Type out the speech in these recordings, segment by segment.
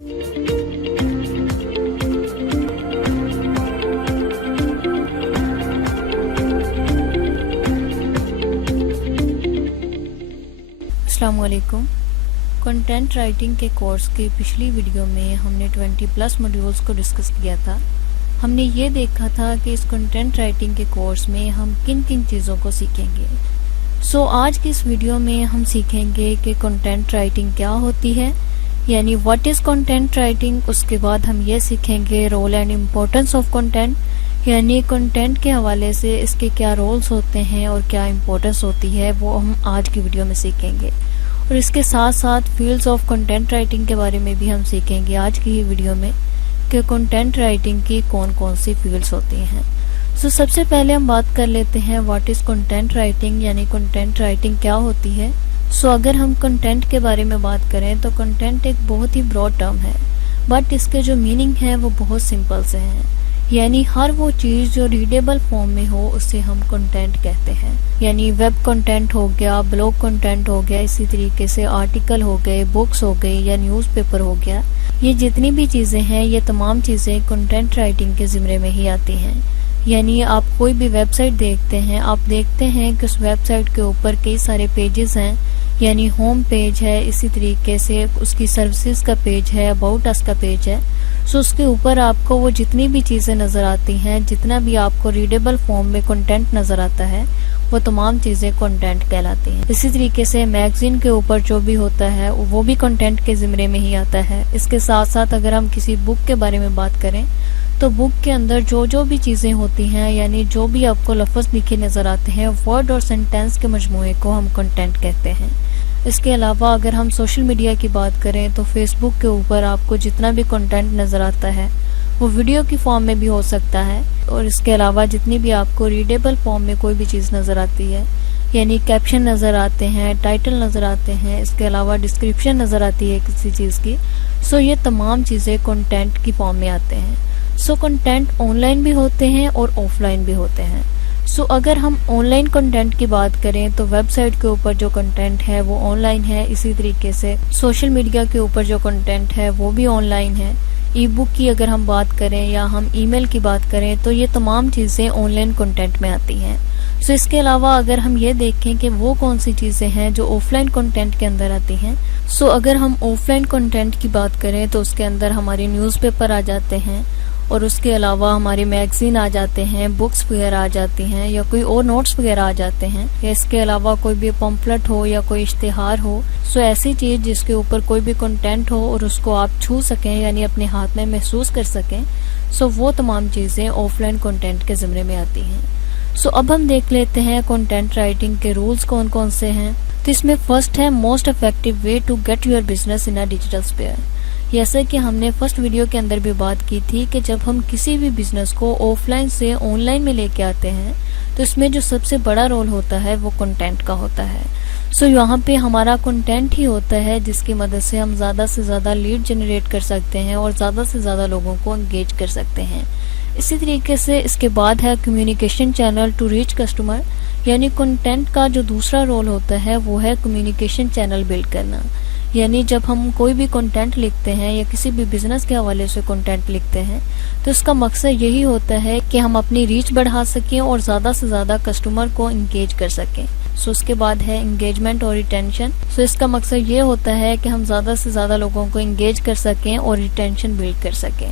السلام علیکم۔ Content writing کے کورس کی پچھلی ویڈیو میں ہم نے 20+ موڈیولز کو ڈسکس کیا تھا۔ ہم نے یہ دیکھا تھا کہ اس کنٹینٹ رائٹنگ کے کورس میں ہم کن کن چیزوں کو سیکھیں گے۔ آج کی اس ویڈیو میں ہم سیکھیں گے کہ کنٹینٹ رائٹنگ کیا ہوتی ہے، یعنی واٹ از کنٹینٹ رائٹنگ۔ اس کے بعد ہم یہ سیکھیں گے role and importance of content, یعنی کنٹینٹ کے حوالے سے اس کے کیا رولز ہوتے ہیں اور کیا امپورٹنس ہوتی ہے، وہ ہم آج کی ویڈیو میں سیکھیں گے۔ اور اس کے ساتھ ساتھ فیلڈز آف کنٹینٹ رائٹنگ کے بارے میں بھی ہم سیکھیں گے آج کی ہی ویڈیو میں کہ کنٹینٹ رائٹنگ کی کون کون سی فیلڈز ہوتی ہیں۔ سب سے پہلے ہم بات کر لیتے ہیں واٹ از کنٹینٹ رائٹنگ، یعنی کنٹینٹ رائٹنگ کیا ہوتی ہے۔ اگر ہم کنٹینٹ کے بارے میں بات کریں تو کنٹینٹ ایک بہت ہی براڈ ٹرم ہے، بٹ اس کے جو میننگ ہے وہ بہت سمپل سے ہیں، یعنی ہر وہ چیز جو ریڈیبل فارم میں ہو اسے ہم کنٹینٹ کہتے ہیں۔ یعنی ویب کنٹینٹ ہو گیا، بلاگ کنٹینٹ ہو گیا، اسی طریقے سے آرٹیکل ہو گئے، بکس ہو گئی یا نیوز پیپر ہو گیا، یہ جتنی بھی چیزیں ہیں یہ تمام چیزیں کنٹینٹ رائٹنگ کے زمرے میں ہی آتی ہیں۔ یعنی آپ کوئی بھی ویب سائٹ دیکھتے ہیں، آپ دیکھتے ہیں کہ اس ویب سائٹ کے اوپر کئی سارے پیجز ہیں، یعنی ہوم پیج ہے، اسی طریقے سے اس کی سروسز کا پیج ہے، اباؤٹ اس کا پیج ہے۔ اس کے اوپر آپ کو وہ جتنی بھی چیزیں نظر آتی ہیں، جتنا بھی آپ کو ریڈیبل فارم میں کنٹینٹ نظر آتا ہے، وہ تمام چیزیں کنٹینٹ کہلاتی ہیں۔ اسی طریقے سے میگزین کے اوپر جو بھی ہوتا ہے وہ بھی کنٹینٹ کے زمرے میں ہی آتا ہے۔ اس کے ساتھ ساتھ اگر ہم کسی بک کے بارے میں بات کریں تو بک کے اندر جو بھی چیزیں ہوتی ہیں، یعنی جو بھی آپ کو لفظ لکھے نظر آتے ہیں، ورڈ اور سینٹینس کے مجموعے کو ہم کنٹینٹ کہتے ہیں۔ اس کے علاوہ اگر ہم سوشل میڈیا کی بات کریں تو فیس بک کے اوپر آپ کو جتنا بھی کنٹینٹ نظر آتا ہے وہ ویڈیو کی فارم میں بھی ہو سکتا ہے، اور اس کے علاوہ جتنی بھی آپ کو ریڈیبل فارم میں کوئی بھی چیز نظر آتی ہے، یعنی کیپشن نظر آتے ہیں، ٹائٹل نظر آتے ہیں، اس کے علاوہ ڈسکرپشن نظر آتی ہے کسی چیز کی، یہ تمام چیزیں کنٹینٹ کی فارم میں آتے ہیں۔ کنٹینٹ آن لائن بھی ہوتے ہیں اور آف لائن بھی ہوتے ہیں۔ اگر ہم آن لائن کنٹینٹ کی بات کریں تو ویب سائٹ کے اوپر جو کنٹینٹ ہے وہ آن لائن ہے، اسی طریقے سے سوشل میڈیا کے اوپر جو کنٹینٹ ہے وہ بھی آن لائن ہے۔ ای بک کی اگر ہم بات کریں یا ہم ای میل کی بات کریں تو یہ تمام چیزیں آن لائن کنٹینٹ میں آتی ہیں۔ اس کے علاوہ اگر ہم یہ دیکھیں کہ وہ کون سی چیزیں ہیں جو آف لائن کنٹینٹ کے اندر آتی ہیں، اگر ہم آف لائن کنٹینٹ کی بات کریں تو اس کے اندر ہمارے نیوز پیپر آ جاتے ہیں، اور اس کے علاوہ ہمارے میگزین آ جاتے ہیں، بکس وغیرہ آ جاتی ہیں، یا کوئی اور نوٹس وغیرہ آ جاتے ہیں، یا اس کے علاوہ کوئی بھی پمفلٹ ہو یا کوئی اشتہار ہو، ایسی چیز جس کے اوپر کوئی بھی کنٹینٹ ہو اور اس کو آپ چھو سکیں، یعنی اپنے ہاتھ میں محسوس کر سکیں، وہ تمام چیزیں آف لائن کنٹینٹ کے زمرے میں آتی ہیں۔ اب ہم دیکھ لیتے ہیں کنٹینٹ رائٹنگ کے رولز کون کون سے ہیں۔ تو اس میں فرسٹ ہے most effective way to get your business in a digital sphere. جیسے کہ ہم نے فرسٹ ویڈیو کے اندر بھی بات کی تھی کہ جب ہم کسی بھی بزنس کو آف لائن سے آن لائن میں لے کے آتے ہیں تو اس میں جو سب سے بڑا رول ہوتا ہے وہ کنٹینٹ کا ہوتا ہے۔ یہاں پہ ہمارا کنٹینٹ ہی ہوتا ہے جس کی مدد سے ہم زیادہ سے زیادہ لیڈ جنریٹ کر سکتے ہیں اور زیادہ سے زیادہ لوگوں کو انگیج کر سکتے ہیں۔ اسی طریقے سے اس کے بعد ہے communication channel to reach customer, یعنی کنٹینٹ کا جو دوسرا رول ہوتا ہے وہ ہے کمیونیکیشن چینل بلڈ کرنا۔ یعنی جب ہم کوئی بھی کنٹینٹ لکھتے ہیں یا کسی بھی بزنس کے حوالے سے کنٹینٹ لکھتے ہیں تو اس کا مقصد یہی ہوتا ہے کہ ہم اپنی ریچ بڑھا سکیں اور زیادہ سے زیادہ کسٹمر کو انگیج کر سکیں۔ اس کے بعد ہے انگیجمنٹ اور ریٹینشن۔ اس کا مقصد یہ ہوتا ہے کہ ہم زیادہ سے زیادہ لوگوں کو انگیج کر سکیں اور ریٹینشن بلڈ کر سکیں۔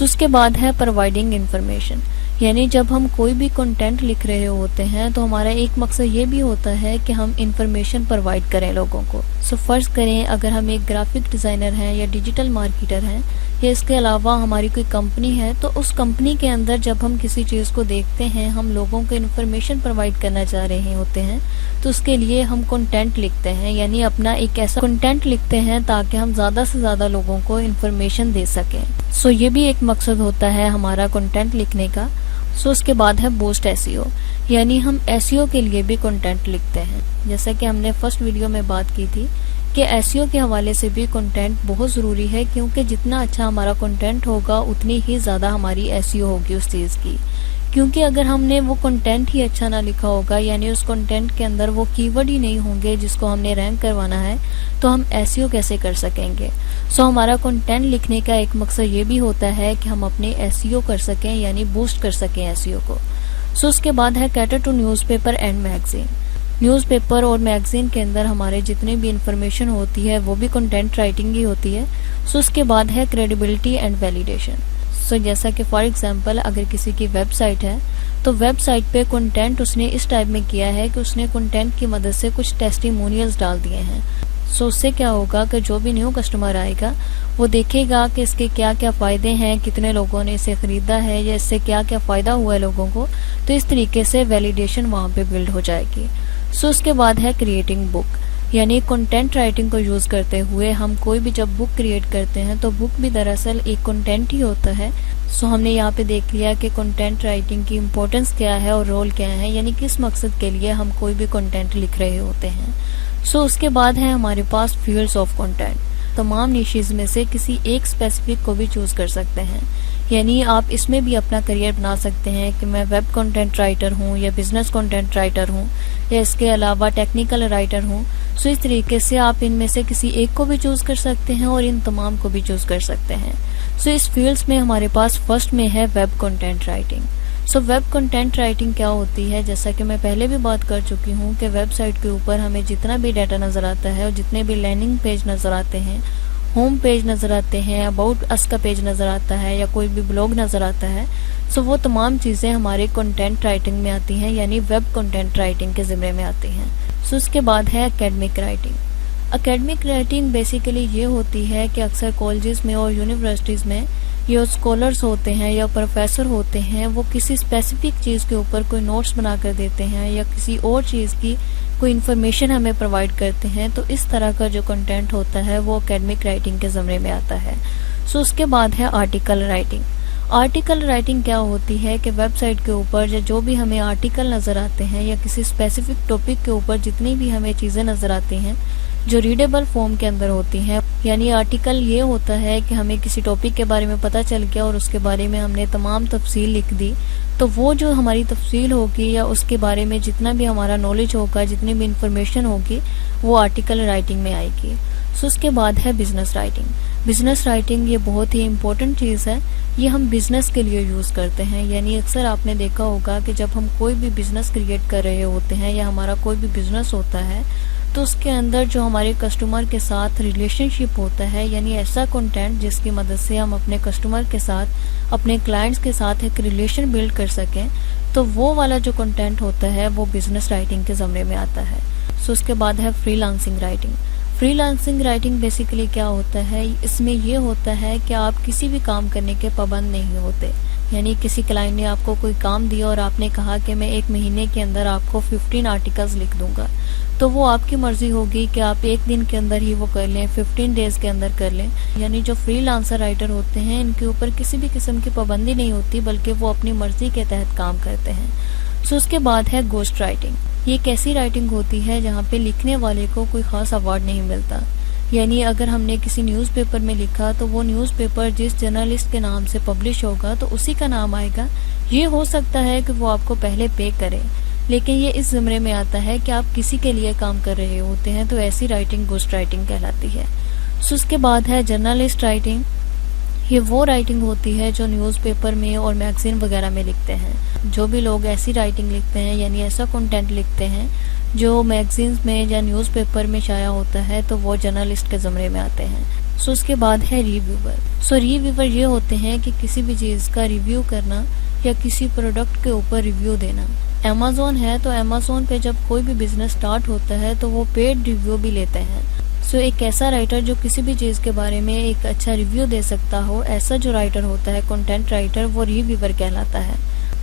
اس کے بعد ہے پرووائڈنگ انفارمیشن، یعنی جب ہم کوئی بھی کنٹینٹ لکھ رہے ہوتے ہیں تو ہمارا ایک مقصد یہ بھی ہوتا ہے کہ ہم انفارمیشن پرووائڈ کریں لوگوں کو۔ فرض کریں اگر ہم ایک گرافک ڈیزائنر ہیں یا ڈیجیٹل مارکیٹر ہیں یا اس کے علاوہ ہماری کوئی کمپنی ہے، تو اس کمپنی کے اندر جب ہم کسی چیز کو دیکھتے ہیں، ہم لوگوں کو انفارمیشن پرووائڈ کرنا چاہ رہے ہوتے ہیں، تو اس کے لیے ہم کنٹینٹ لکھتے ہیں، یعنی اپنا ایک ایسا کنٹینٹ لکھتے ہیں تاکہ ہم زیادہ سے زیادہ لوگوں کو انفارمیشن دے سکیں۔ یہ بھی ایک مقصد ہوتا ہے ہمارا کنٹینٹ لکھنے کا۔ اس کے بعد ہے بوسٹ ایسیو، یعنی ہم ایسیو کے لیے بھی کنٹینٹ لکھتے ہیں۔ جیسا کہ ہم نے فرسٹ ویڈیو میں بات کی تھی کہ ایسیو کے حوالے سے بھی کنٹینٹ بہت ضروری ہے، کیونکہ جتنا اچھا ہمارا کنٹینٹ ہوگا اتنی ہی زیادہ ہماری ایسیو ہوگی اس چیز کی۔ کیونکہ اگر ہم نے وہ کنٹینٹ ہی اچھا نہ لکھا ہوگا، یعنی اس کنٹینٹ کے اندر وہ کی ورڈ ہی نہیں ہوں گے جس کو ہم نے رینک کروانا ہے، تو ہم ایسیو کیسے کر سکیں گے۔ ہمارا کنٹینٹ لکھنے کا ایک مقصد یہ بھی ہوتا ہے کہ ہم اپنے SEO کر سکیں، یعنی بوسٹ کر سکیں SEO کو۔ اس کے بعد ہے cater to newspaper and magazine. Newspaper اور میگزین کے اندر ہمارے جتنے بھی انفارمیشن ہوتی ہے وہ بھی کنٹینٹ رائٹنگ ہی ہوتی ہے۔ اس کے بعد ہے کریڈیبلٹی اینڈ ویلیڈیشن۔ جیسا کہ فار ایگزامپل اگر کسی کی ویب سائٹ ہے تو ویب سائٹ پہ کنٹینٹ اس نے اس ٹائپ میں کیا ہے کہ اس نے کنٹینٹ کی مدد سے کچھ ٹیسٹیمونیلز ڈال دیے ہیں۔ اس سے کیا ہوگا کہ جو بھی نیو کسٹمر آئے گا وہ دیکھے گا کہ اس کے کیا کیا فائدے ہیں، کتنے لوگوں نے اسے خریدا ہے یا اس سے کیا کیا فائدہ ہوا ہے لوگوں کو، تو اس طریقے سے ویلیڈیشن وہاں پہ بلڈ ہو جائے گی۔ اس کے بعد ہے کریٹنگ بک، یعنی کنٹینٹ رائٹنگ کو یوز کرتے ہوئے ہم کوئی بھی جب بک کریٹ کرتے ہیں تو بک بھی دراصل ایک کنٹینٹ ہی ہوتا ہے۔ ہم نے یہاں پہ دیکھ لیا کہ کنٹینٹ رائٹنگ کی امپورٹنس کیا ہے اور رول کیا ہے، یعنی کس مقصد کے لیے ہم کوئی بھی کنٹینٹ لکھ رہے ہوتے ہیں۔ اس کے بعد ہے ہمارے پاس فیلڈز آف کنٹینٹ۔ تمام نیشز میں سے کسی ایک اسپیسیفک کو بھی چوز کر سکتے ہیں، یعنی آپ اس میں بھی اپنا کریئر بنا سکتے ہیں کہ میں ویب کنٹینٹ رائٹر ہوں یا بزنس کنٹینٹ رائٹر ہوں یا اس کے علاوہ ٹیکنیکل رائٹر ہوں۔ اس طریقے سے آپ ان میں سے کسی ایک کو بھی چوز کر سکتے ہیں اور ان تمام کو بھی چوز کر سکتے ہیں۔ اس فیلڈز میں ہمارے پاس فرسٹ میں ہے web content writing. Web content writing کیا ہوتی ہے؟ جیسا کہ میں پہلے بھی بات کر چکی ہوں کہ ویب سائٹ کے اوپر ہمیں جتنا بھی ڈیٹا نظر آتا ہے اور جتنے بھی لینڈنگ پیج نظر آتے ہیں، ہوم پیج نظر آتے ہیں، اباؤٹ اس کا پیج نظر آتا ہے یا کوئی بھی بلاگ نظر آتا ہے، وہ تمام چیزیں ہمارے کنٹینٹ رائٹنگ میں آتی ہیں، یعنی ویب کنٹینٹ رائٹنگ کے ذمے میں آتی ہیں۔ اس کے بعد ہے academic writing. Academic writing basically یہ ہوتی ہے کہ اکثر کالجز میں اور یونیورسٹیز میں یہ اسکالرز ہوتے ہیں یا پروفیسر ہوتے ہیں، وہ کسی اسپیسیفک چیز کے اوپر کوئی نوٹس بنا کر دیتے ہیں یا کسی اور چیز کی کوئی انفارمیشن ہمیں پرووائڈ کرتے ہیں، تو اس طرح کا جو کنٹینٹ ہوتا ہے وہ اکیڈمک رائٹنگ کے زمرے میں آتا ہے۔ اس کے بعد ہے آرٹیکل رائٹنگ۔ آرٹیکل رائٹنگ کیا ہوتی ہے کہ ویب سائٹ کے اوپر جو بھی ہمیں آرٹیکل نظر آتے ہیں یا کسی اسپیسیفک ٹاپک کے اوپر جتنی بھی ہمیں چیزیں نظر آتی ہیں جو ریڈیبل فارم کے اندر ہوتی ہیں، یعنی آرٹیکل یہ ہوتا ہے کہ ہمیں کسی ٹاپک کے بارے میں پتہ چل گیا اور اس کے بارے میں ہم نے تمام تفصیل لکھ دی، تو وہ جو ہماری تفصیل ہوگی یا اس کے بارے میں جتنا بھی ہمارا نالج ہوگا، جتنی بھی انفارمیشن ہوگی، وہ آرٹیکل رائٹنگ میں آئے گی۔ اس کے بعد ہے بزنس رائٹنگ۔ بزنس رائٹنگ یہ بہت ہی امپورٹنٹ چیز ہے، یہ ہم بزنس کے لیے یوز کرتے ہیں، یعنی اکثر آپ نے دیکھا ہوگا کہ جب ہم کوئی بھی بزنس کریٹ کر رہے ہوتے ہیں یا ہمارا کوئی بھی بزنس ہوتا ہے تو اس کے اندر جو ہمارے کسٹمر کے ساتھ ریلیشن شپ ہوتا ہے، یعنی ایسا کنٹینٹ جس کی مدد سے ہم اپنے کسٹمر کے ساتھ، اپنے کلائنٹس کے ساتھ ایک ریلیشن بلڈ کر سکیں، تو وہ والا جو کنٹینٹ ہوتا ہے وہ بزنس رائٹنگ کے زمرے میں آتا ہے۔ اس کے بعد ہے free lancing writing. Free lancing writing basically کیا ہوتا ہے؟ اس میں یہ ہوتا ہے کہ آپ کسی بھی کام کرنے کے پابند نہیں ہوتے، یعنی کسی کلائنٹ نے آپ کو کوئی کام دیا اور آپ نے کہا کہ میں ایک مہینے کے اندر آپ کو 15 آرٹیکلز لکھ دوں گا، تو وہ آپ کی مرضی ہوگی کہ آپ ایک دن کے اندر ہی وہ کر لیں، 15 ڈیز کے اندر کر لیں۔ یعنی جو فری لانسر رائٹر ہوتے ہیں ان کے اوپر کسی بھی قسم کی پابندی نہیں ہوتی، بلکہ وہ اپنی مرضی کے تحت کام کرتے ہیں۔ اس کے بعد ہے گوسٹ رائٹنگ۔ یہ ایک ایسی رائٹنگ ہوتی ہے جہاں پہ لکھنے والے کو کوئی خاص ایوارڈ نہیں ملتا، یعنی اگر ہم نے کسی نیوز پیپر میں لکھا تو وہ نیوز پیپر جس جرنلسٹ کے نام سے پبلش ہوگا تو اسی کا نام آئے گا۔ یہ ہو سکتا ہے کہ وہ آپ کو پہلے پے کرے، لیکن یہ اس زمرے میں آتا ہے کہ آپ کسی کے لیے کام کر رہے ہوتے ہیں، تو ایسی رائٹنگ گوسٹ رائٹنگ کہلاتی ہے۔ اس کے بعد ہے جرنلسٹ رائٹنگ۔ یہ وہ رائٹنگ ہوتی ہے جو نیوز پیپر میں اور میگزین وغیرہ میں لکھتے ہیں۔ جو بھی لوگ ایسی رائٹنگ لکھتے ہیں، یعنی ایسا کنٹینٹ لکھتے ہیں جو میگزینز میں یا نیوز پیپر میں شائع ہوتا ہے، تو وہ جرنلسٹ کے زمرے میں آتے ہیں۔ اس کے بعد ہے ریویور۔ ریویور یہ ہوتے ہیں کہ کسی بھی چیز کا ریویو کرنا یا کسی پروڈکٹ کے اوپر ریویو دینا۔ امیزون ہے تو امیزون پہ جب کوئی بھی بزنس سٹارٹ ہوتا ہے تو وہ پیڈ ریویو بھی لیتے ہیں۔ ایک ایسا رائٹر جو کسی بھی چیز کے بارے میں ایک اچھا ریویو دے سکتا ہو، ایسا جو رائٹر ہوتا ہے کنٹینٹ رائٹر، وہ ریویور کہلاتا ہے۔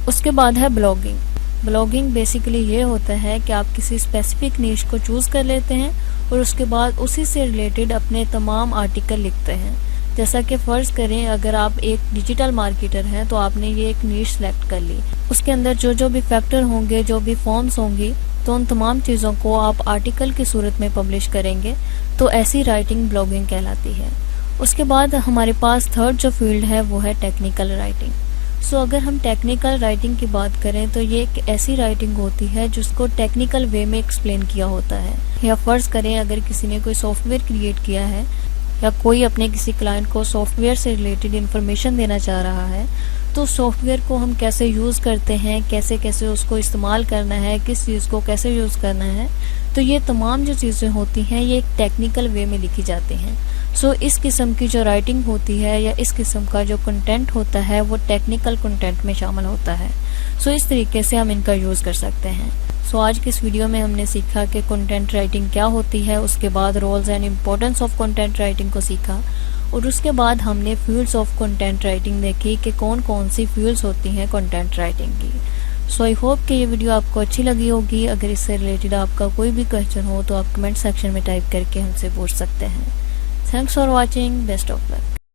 اس کے بعد ہے بلاگنگ۔ بلاگنگ بیسیکلی یہ ہوتا ہے کہ آپ کسی اسپیسیفک نیش کو چوز کر لیتے ہیں اور اس کے بعد اسی سے ریلیٹڈ اپنے تمام آرٹیکل لکھتے ہیں۔ جیسا کہ فرض کریں اگر آپ ایک ڈیجیٹل مارکیٹر ہیں تو آپ نے یہ ایک نیش سلیکٹ کر لی، اس کے اندر جو بھی فیکٹر ہوں گے، جو بھی فارمز ہوں گی، تو ان تمام چیزوں کو آپ آرٹیکل کی صورت میں پبلش کریں گے، تو ایسی رائٹنگ بلاگنگ کہلاتی ہے۔ اس کے بعد ہمارے پاس تھرڈ جو فیلڈ ہے وہ ہے ٹیکنیکل رائٹنگ۔ اگر ہم ٹیکنیکل رائٹنگ کی بات کریں تو یہ ایک ایسی رائٹنگ ہوتی ہے جس کو ٹیکنیکل وے میں ایکسپلین کیا ہوتا ہے۔ یا فرض کریں اگر کسی نے کوئی سافٹ ویئر کریٹ کیا ہے یا کوئی اپنے کسی کلائنٹ کو سافٹ ویئر سے ریلیٹڈ انفارمیشن دینا چاہ رہا ہے تو سافٹ ویئر کو ہم کیسے یوز کرتے ہیں، کیسے کیسے اس کو استعمال کرنا ہے، کس چیز کو کیسے یوز کرنا ہے، تو یہ تمام جو چیزیں ہوتی ہیں یہ ایک ٹیکنیکل وے میں لکھی جاتی ہیں. اس قسم کی جو رائٹنگ ہوتی ہے یا اس قسم کا جو کنٹینٹ ہوتا ہے وہ ٹیکنیکل کنٹینٹ میں شامل ہوتا ہے. اس طریقے سے ہم ان کا یوز کر سکتے ہیں. آج کی اس ویڈیو میں ہم نے سیکھا کہ کنٹینٹ رائٹنگ کیا ہوتی ہے، اس کے بعد roles and importance of content writing کو سیکھا، اور اس کے بعد ہم نے فیلڈز آف کنٹینٹ رائٹنگ دیکھی کہ کون کون سی فیلڈز ہوتی ہیں کنٹینٹ رائٹنگ کی. آئی ہوپ کہ یہ ویڈیو آپ کو اچھی لگی ہوگی. اگر اس سے ریلیٹڈ آپ کا کوئی بھی کویسچن ہو تو آپ کمنٹ سیکشن میں ٹائپ کر کے ہم سے پوچھ سکتے ہیں. Thanks for watching. Best of look.